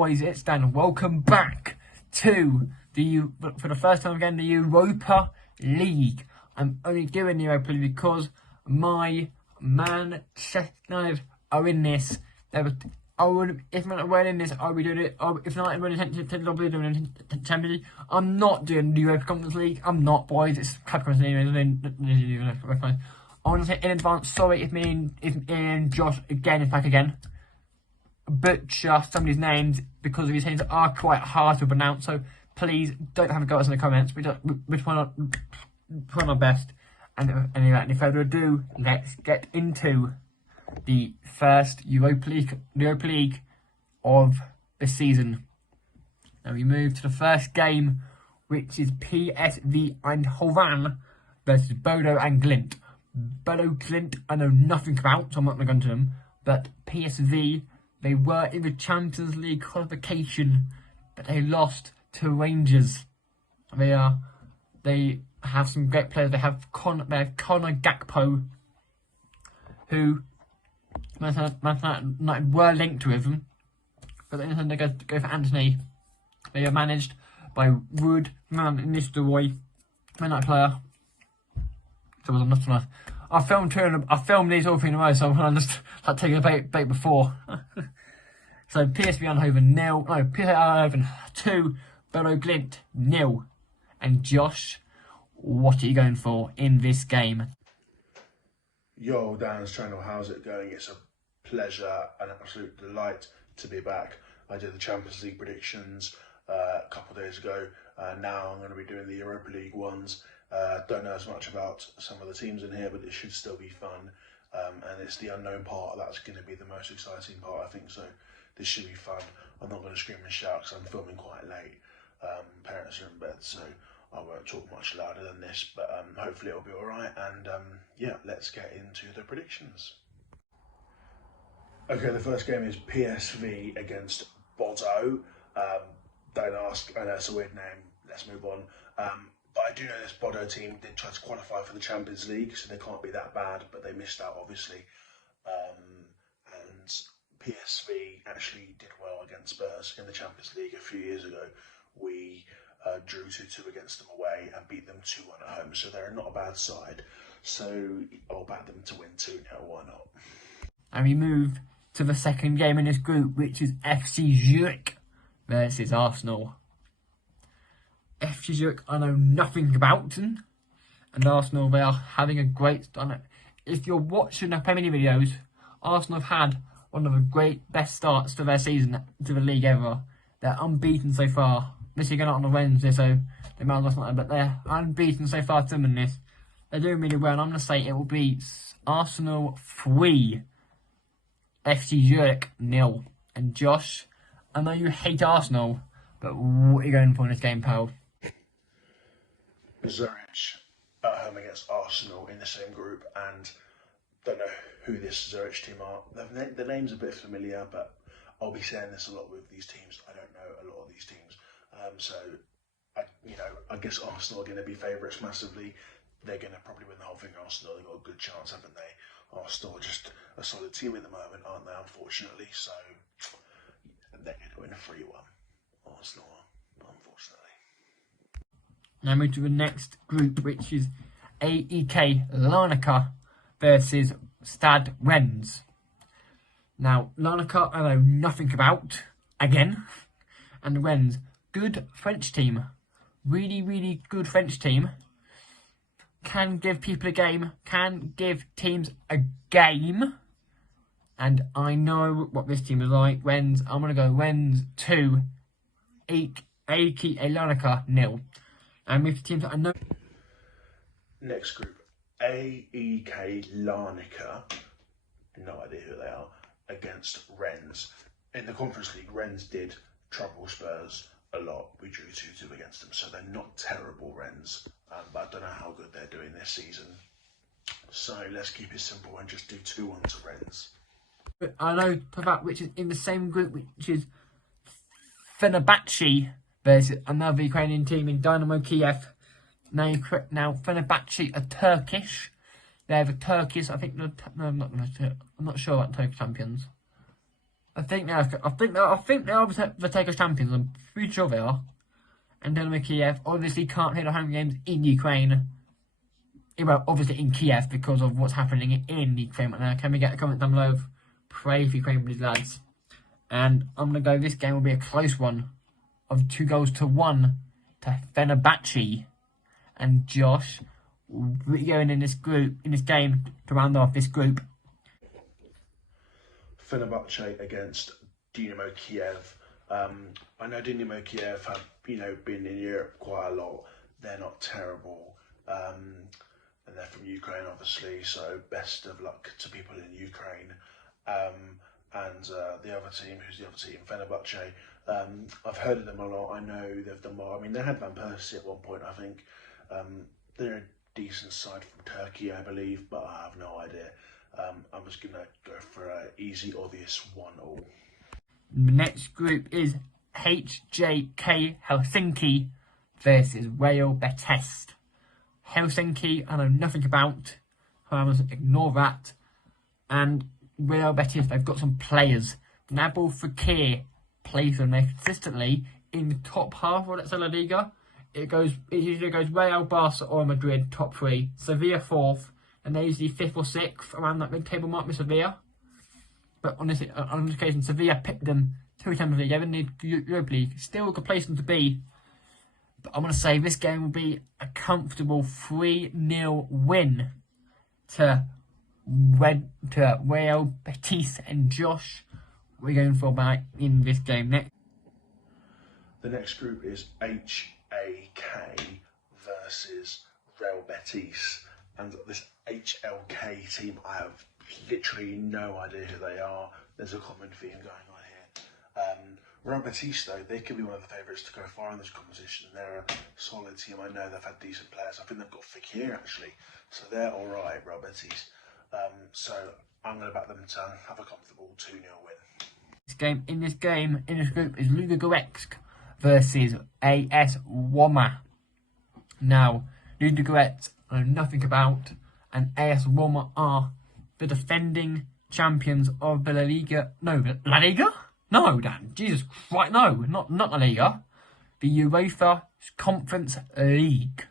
Boys, it's Dan. Welcome back to for the first time again, the Europa League. I'm only doing the Europa League because my Manchester United are in this. If not we're in this, I'll be doing it. If not, I'm going to be doing it. Champions League. I'm not doing the Europa Conference League. I'm not, boys. It's Cup Conference League. I want to say in advance, sorry if me and Josh again is back again. Butcher some of these names because of these names are quite hard to pronounce, so please don't have a go at us in the comments. We're trying our best. And without any further ado, let's get into the first Europa League of the season. Now we move to the first game, which is PSV Eindhoven versus Bodo and Glint. Bodo Glint I know nothing about, so I'm not going to go into them, but PSV, they were in the Champions League qualification, but they lost to Rangers. They have some great players. They have Connor Gakpo, who Man United were linked with them, but then they go for Anthony. They are managed by Wood, Man Nistelrooy, Man United player. So I'm not. I filmed these all three in a row, so I'm just like taking a bait before. So PSV Eindhoven 0, no, PSV Eindhoven 2, Bodo Glint 0. And Josh, what are you going for in this game? Yo, Dan's channel, how's it going? It's a pleasure and absolute delight to be back. I did the Champions League predictions a couple of days ago. Now I'm going to be doing the Europa League ones. Don't know as much about some of the teams in here, but it should still be fun. And it's the unknown part that's going to be the most exciting part, I think. So this should be fun. I'm not going to scream and shout because I'm filming quite late. Parents are in bed, so I won't talk much louder than this, but hopefully it'll be alright. And yeah, let's get into the predictions. Okay, the first game is PSV against Bodo. Don't ask, I know it's a weird name, let's move on. But I do know this Bodo team did try to qualify for the Champions League, so they can't be that bad, but they missed out obviously. And PSV actually did well against Spurs in the Champions League a few years ago. We drew 2-2 against them away and beat them 2-1 at home, so they're not a bad side. So I'll back them to win 2-0, why not? And we move to the second game in this group, which is FC Zurich versus Arsenal. FC Zurich I know nothing about, and Arsenal, they are having a great start. If you're watching the Premier League videos, Arsenal have had one of the best starts to their season, to the league ever. They're unbeaten so far. This is going on Wednesday, so they might have lost, but they're unbeaten so far to them in this. They're doing really well, and I'm going to say it will be Arsenal 3, FC Zurich 0. And Josh, I know you hate Arsenal, but what are you going for in this game, pal? Zurich at home against Arsenal in the same group, and don't know who this Zurich team are. The name's a bit familiar, but I'll be saying this a lot with these teams. I don't know a lot of these teams. So, I guess Arsenal are going to be favourites massively. They're going to probably win the whole thing. Arsenal, they've got a good chance, haven't they? Arsenal are just a solid team at the moment, aren't they, unfortunately? So, they're going to win 3-1. Arsenal, unfortunately. Now move to the next group, which is AEK Larnaca versus Stade Rennes. Now, Larnaca I know nothing about, again, and Rennes, good French team, really good French team, can give people a game, can give teams a game, and I know what this team is like. Rennes, I'm going to go Rennes 2, AEK Larnaca 0. And with the teams that I know. Next group, AEK Larnaca, no idea who they are, against Rennes. In the Conference League, Rennes did trouble Spurs a lot. We drew 2-2 against them, so they're not terrible, Rennes, but I don't know how good they're doing this season. So let's keep it simple and just do 2-1 to Rennes. I know for that, which is in the same group, which is Fenerbahce versus another Ukrainian team in Dynamo Kiev. Now Fenerbahce are Turkish. They're the Turkish, I think, I'm not sure about Turkish champions. I think they're the take us champions. I'm pretty sure they are. And Dynamo Kiev obviously can't play the home games in Ukraine. Well, obviously in Kiev because of what's happening in Ukraine right now. Can we get a comment down below? Pray for Ukraine, please, lads. And I'm gonna go. This game will be a close one, of 2-1 to Fenerbahce. And Josh, we're going in this game to round off this group. Fenerbahce against Dynamo Kiev. I know Dynamo Kiev have been in Europe quite a lot. They're not terrible, and they're from Ukraine, obviously. So best of luck to people in Ukraine. And the other team, who's the other team, Fenerbahce. I've heard of them a lot. I know they've done well. I mean, they had Van Persie at one point, I think. They're a decent side from Turkey, I believe, but I have no idea. I'm just going to go for an easy, obvious 1-1. The next group is HJK Helsinki versus Real Betis. Helsinki, I know nothing about. I'm going to ignore that. And Real Betis, they've got some players. Nabil Fekir plays them consistently in the top half of La Liga. It usually goes Real, Barca or Madrid, top 3. Sevilla 4th, and they're usually 5th or 6th around that mid-table mark with Sevilla. But honestly, on this occasion, Sevilla picked them 2 times in the league. They need Europa League. Still a good place them to be. But I'm going to say this game will be a comfortable 3-0 win to Real Betis. And Josh, we're going for about in this game next. The next group is HAK versus Real Betis. And this HLK team, I have literally no idea who they are. There's a common theme going on here. Real Betis, though, they could be one of the favourites to go far in this competition. They're a solid team. I know they've had decent players. I think they've got Fekir, actually. So they're all right, Real Betis. So I'm going to back them to have a comfortable 2-0 win. In this group is gw1 versus AS Roma. Now, gw1 I know nothing about, and AS Roma are the defending champions of the La Liga. No, La Liga? No, Dan. Jesus Christ, no, not La Liga. The Europa Conference League.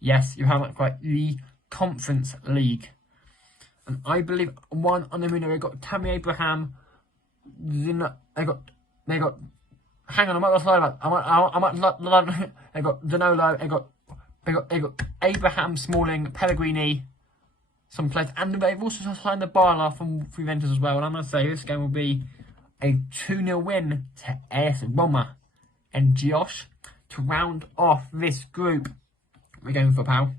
Yes, you have that correct. The Conference League. And I believe one on the winner, they got Tammy Abraham. They got. Hang on, I might slide back. They got Danilo. They got Abraham, Smalling, Pellegrini, some players, and they've also signed the Barla from Juventus as well. And I'm going to say this game will be a 2-0 win to AS Roma. And Josh, to round off this group, we're going for pal.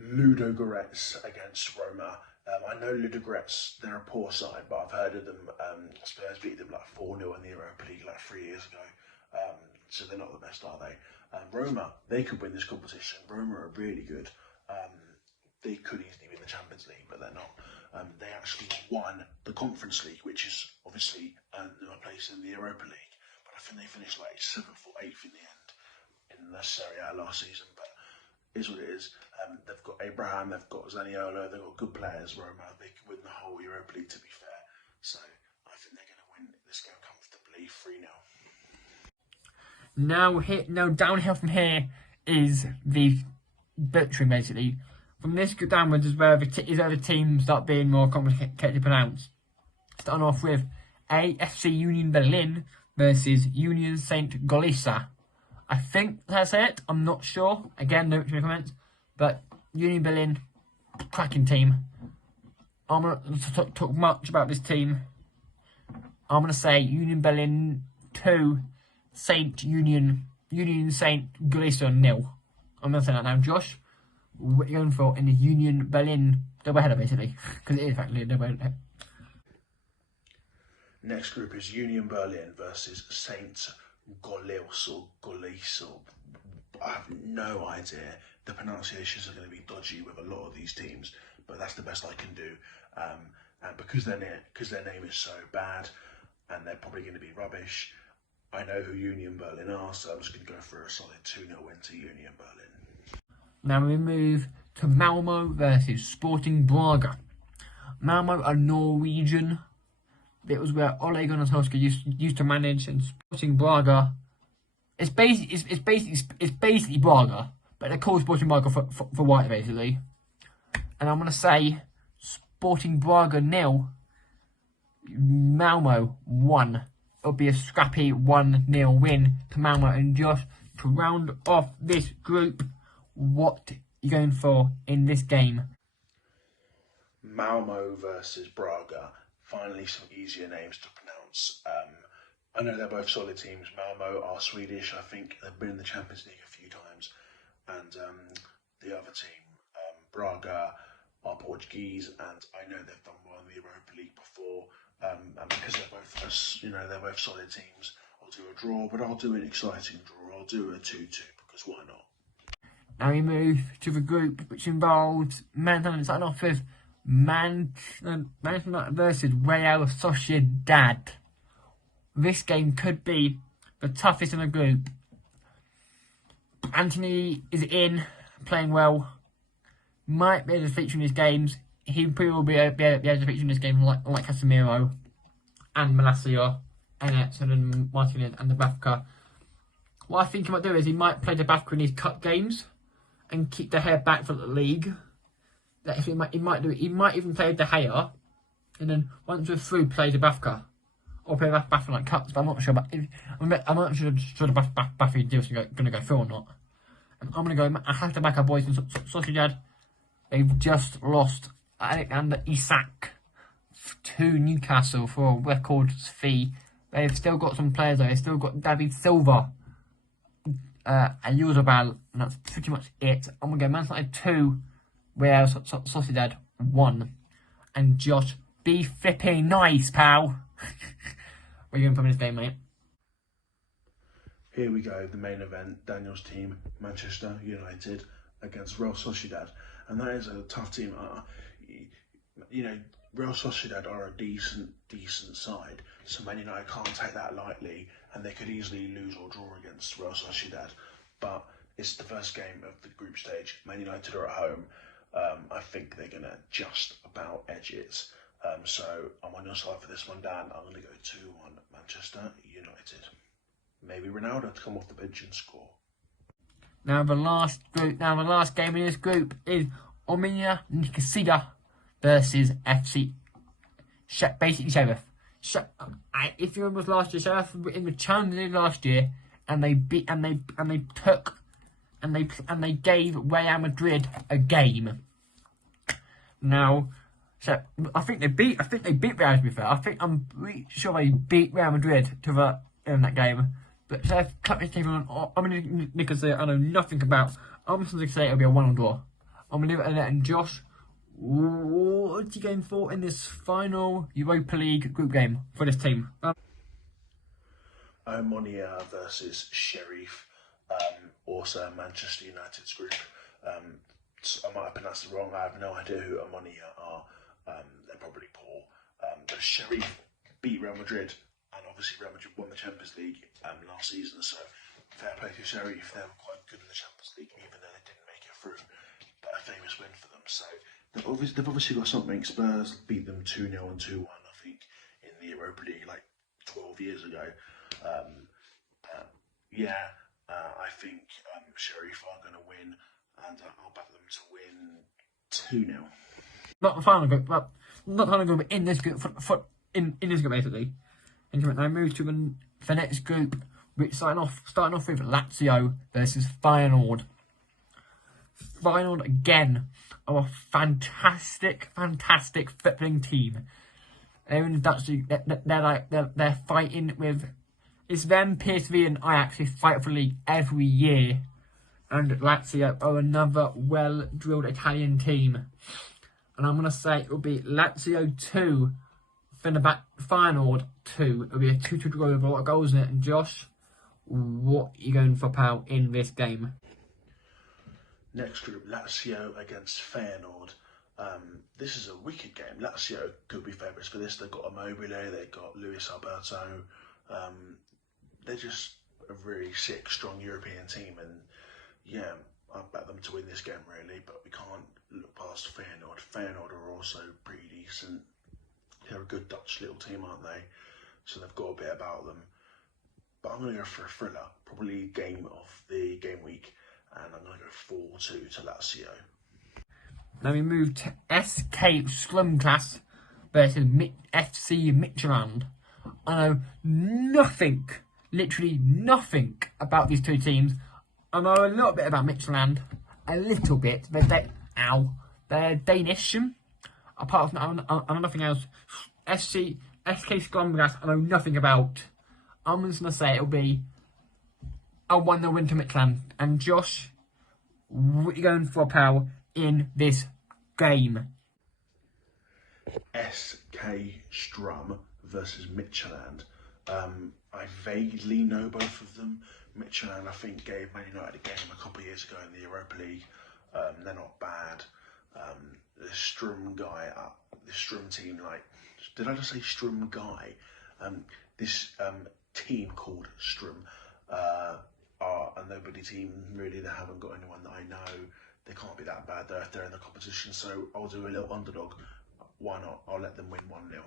Ludogorets against Roma. I know Ludogorets, they're a poor side, but I've heard of them. Spurs beat them like 4-0 in the Europa League like 3 years ago. So they're not the best, are they? Roma, they could win this competition. Roma are really good. They could easily win the Champions League, but they're not. They actually won the Conference League, which is obviously earned them a place in the Europa League. But I think they finished like 7th or 8th in the end in the Serie A last season. But it is what it is. They've got Abraham, they've got Zaniolo, they've got good players. Roma, they could win the whole Europa League, to be fair. So I think they're going to win this game comfortably, 3-0. Now downhill from here is the butchering, basically. From this downwards is where the teams start being more complicated to pronounce. Starting off with AFC Union Berlin versus Union St. Goliza. I think that's it. I'm not sure. Again, no comments. But Union Berlin, cracking team. I'm not going to talk much about this team. I'm going to say Union Berlin 2, Union St. Goliza 0. I'm going to say that now. Josh, what are you going for in the Union Berlin double header, basically? Because it is actually a double header. Next group is Union Berlin versus St. Goliza or Goliza. I have no idea. The pronunciations are going to be dodgy with a lot of these teams, but that's the best I can do. And because their name is so bad, and they're probably going to be rubbish, I know who Union Berlin are, so I'm just going to go for a solid 2-0 win to Union Berlin. Now we move to Malmo versus Sporting Braga. Malmo are Norwegian. It was where Ole Gunnar Solskjaer used to manage, and Sporting Braga. It's basically Braga, but they're called Sporting Braga for white, basically. And I'm gonna say Sporting Braga 0, Malmo 1. It'll be a scrappy 1-0 win to Malmo. And Josh, to round off this group, what are you going for in this game? Malmo versus Braga. Finally, some easier names to pronounce. I know they're both solid teams. Malmo are Swedish. I think they've been in the Champions League a few times. And the other team, Braga, are Portuguese, and I know they've done well in the Europa League before. And because they're both solid teams, I'll do a draw, but I'll do an exciting draw. I'll do a 2-2 because why not? Now we move to the group which involves Manchester, starting off with Manchester United versus Real Sociedad. This game could be the toughest in the group. Anthony is in, playing well. Might be able to feature in his games. He probably will be able to feature in this game like Casemiro and Malacia and Edson and Martinez and the Dubravka. What I think he might do is he might play the Dubravka in his cup games and keep De Gea back for the league. He might even play De Gea, and then once we're through, play the Dubravka. Or play Dubravka like cups, but I'm not sure about. I'm not sure the Dubravka deal is going to go through or not. And I'm going to go. I have to back our boys in Sociedad. They've just lost Alexander Isak to Newcastle for a record fee. They've still got some players though. They've still got David Silva and Yuzabal, and that's pretty much it. I'm going to go Man United 2, Real Sociedad 1. And Josh, be flipping nice, pal. What are you going to put in this game, mate? Here we go, the main event. Daniel's team, Manchester United, against Real Sociedad. And that is a tough team. Real Sociedad are a decent side, so Man United can't take that lightly, and they could easily lose or draw against Real Sociedad. But it's the first game of the group stage. Man United are at home. I think they're going to just about edge it. So I'm on your side for this one, Dan. I'm going to go 2-1 Manchester United. Maybe Ronaldo to come off the bench and score. Now the last game in this group is Omiya Nicosia versus FC basically Sheriff. If you remember last year, Sheriff were in the Champions League last year, and they gave Real Madrid a game. Now, so I think they beat Real, to be fair. I'm pretty sure they beat Real Madrid in that game. But so if cut this table on, I'm going to Nicosia I know nothing about. I'm just going to say it'll be a 1-1 draw. I'm going to leave it at that. And Josh, what are you going for in this final Europa League group game for this team? Omonia versus Sheriff, also Manchester United's group. I might have pronounced it wrong. I have no idea who Omonia are. They're probably poor. The Sheriff beat Real Madrid, and obviously Real Madrid won the Champions League last season, so fair play to Sheriff. They were quite good in the Champions League, even though they didn't make it through. But a famous win for them. So they've obviously got something. Spurs beat them 2-0 and 2-1, I think, in the Europa League like 12 years ago. I think Sheriff are going to win, and I'll back them to win 2-0. Not the final group, but in this group, in this group basically. And I move to the next group, which starting off with Lazio versus Feyenoord. Feyenoord again are a fantastic footballing team. They're in the Dutch league. They're fighting with. It's them, PSV, and Ajax who fight for the league every year. And Lazio are another well-drilled Italian team. And I'm going to say it will be Lazio 2, Feyenoord 2. It'll be a 2-2 draw with a lot of goals in it. And Josh, what are you going for, pal, in this game? Next group, Lazio against Feyenoord. This is a wicked game. Lazio could be favourites for this. They've got Immobile, they've got Luis Alberto. They're just a really sick, strong European team, and yeah, I bet them to win this game really. But we can't look past Feyenoord. Feyenoord are also pretty decent. They're a good Dutch little team, aren't they? So they've got a bit about them. But I'm going to go for a thriller, probably game of the game week, and I'm going to go 4-2 to Lazio. Now we move to SK Slumclass versus FC Midtjylland. I know nothing, literally nothing about these two teams. I know a little bit about Midtjylland, a little bit. They're Danish. Apart from that, I know nothing else. SK Slumclass, I know nothing about. I'm just going to say it'll be a 1-0 win to Midtjylland. And Josh, what are you going for, pal, in this game? SK Strum versus Midtjylland. I vaguely know both of them. Midtjylland, I think, gave Man United a game a couple of years ago in the Europa League. They're not bad. The Strum guy, the Strum team, like, did I just say Strum guy? This team called Strum are a nobody team, really. They haven't got anyone that I know. They can't be that bad though if they're in the competition, so I'll do a little underdog. Why not? I'll let them win 1-0.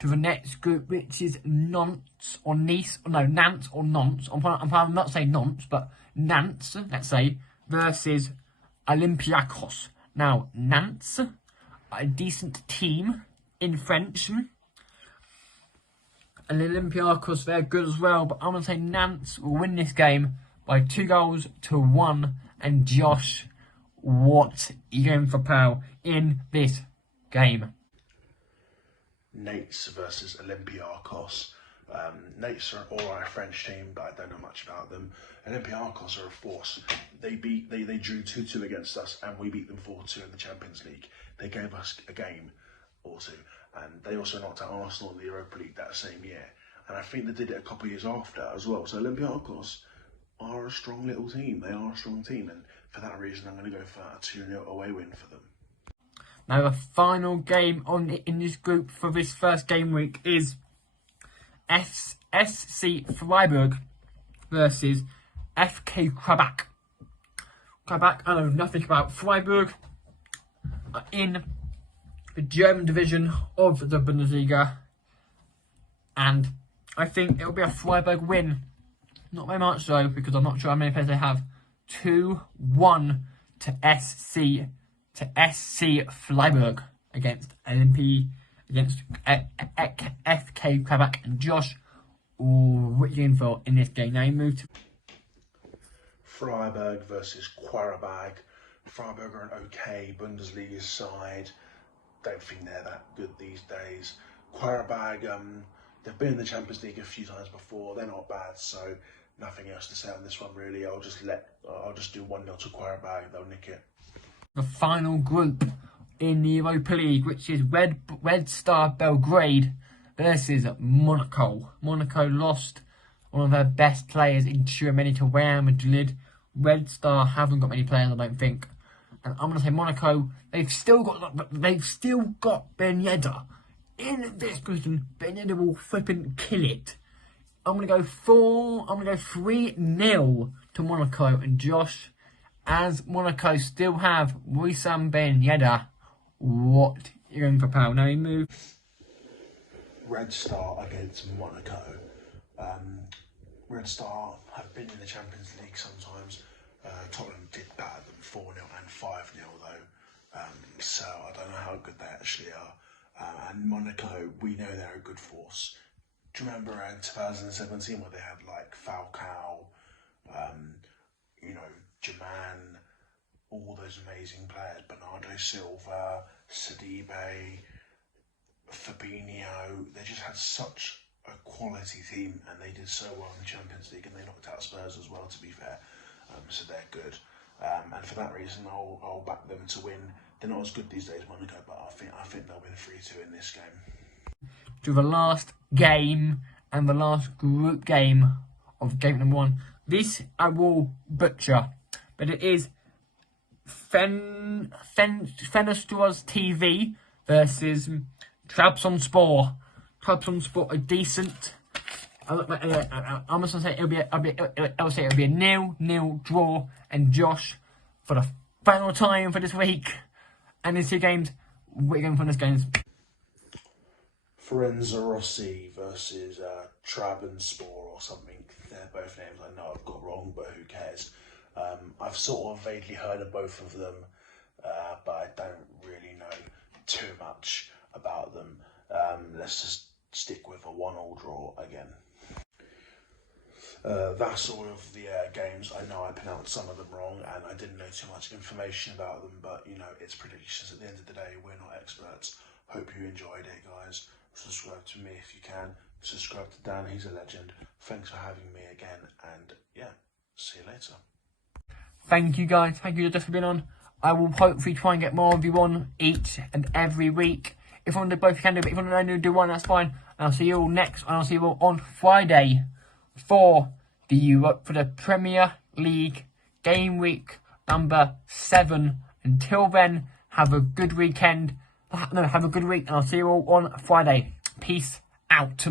To the next group, which is Nantes or Nice, no, Nantes or Nantes. I'm not saying Nantes, but Nantes, let's say, versus Olympiacos. Now, Nantes, a decent team in French. And Olympiacos, they're good as well, but I'm going to say Nantes will win this game by 2-1. And Josh, what are you going for, pal, in this game? Nantes versus Olympiacos. Nantes are an alright French team, but I don't know much about them. Olympiacos are a force. They drew 2-2 against us, and we beat them 4-2 in the Champions League. They gave us a game or two, and they also knocked out Arsenal in the Europa League that same year. And I think they did it a couple of years after as well. So Olympiacos are a strong little team. They are a strong team, and for that reason, I'm going to go for a 2-0 away win for them. Now, the final game in this group for this first game week is SC Freiburg versus FK Quebec. Quebec, I know nothing about Freiburg. In the German division of the Bundesliga, and I think it'll be a Freiburg win. Not very much though, because I'm not sure how many players they have. 2-1 to SC Freiburg against FK Quebec. And Josh, what are you in for in this game? Now you move to Freiburg versus Quebec. Freiburg are an okay Bundesliga side. Don't think they're that good these days. Quebec, they've been in the Champions League a few times before. They're not bad, so nothing else to say on this one really. I'll just do 1-0 to Quebec. They'll nick it. The final group in the Europa League, which is Red Star Belgrade versus Monaco. Monaco lost one of their best players in Tchouameni to Real Madrid. Red Star haven't got many players, I don't think. And I'm going to say Monaco, they've still got Ben Yedder in this position. Ben Yedder will flipping kill it. I'm going to go 3-0 to Monaco. And Josh, as Monaco still have Wissam Ben Yedder, what are you going for, pal? Now you move. Red Star against Monaco. Red Star have been in the Champions League sometimes. Tottenham did batter them 4-0 and 5-0 though. So I don't know how good they actually are. And Monaco, we know they're a good force. Do you remember in 2017 where they had like Falcao, Jaman, all those amazing players, Bernardo Silva, Sidibe, Fabinho. They just had such a quality team, and they did so well in the Champions League, and they knocked out Spurs as well, to be fair. So they're good, and for that reason, I'll back them to win. They're not as good these days, Monaco, but I think they'll win 3-2 in this game. To the last game and the last group game of game number 1. This I will butcher, but it is Fenerbahce TV versus Trabzonspor. Trabzonspor are decent. I'm just gonna say it'll be a 0-0 draw. And Josh, for the final time for this week and these two games, what are you going for in this game? Rossi versus Trabzonspor or something. They're both names I know I've got wrong, but who cares? I've sort of vaguely heard of both of them, but I don't really know too much about them. Let's just stick with a 1-1 draw again. That's all of the games. I know I pronounced some of them wrong and I didn't know too much information about them, but you know, it's predictions. At the end of the day, we're not experts. Hope you enjoyed it, guys. Subscribe to me if you can. Subscribe to Dan, he's a legend. Thanks for having me again, and yeah, see you later. Thank you, guys. Thank you just for being on. I will hopefully try and get more of you on each and every week. If I want to do both, you can do, but if you want to only do one, that's fine. And I'll see you all next, and I'll see you all on Friday for the Premier League game week number 7. Until then, have a good weekend. No, have a good week, and I'll see you all on Friday. Peace out.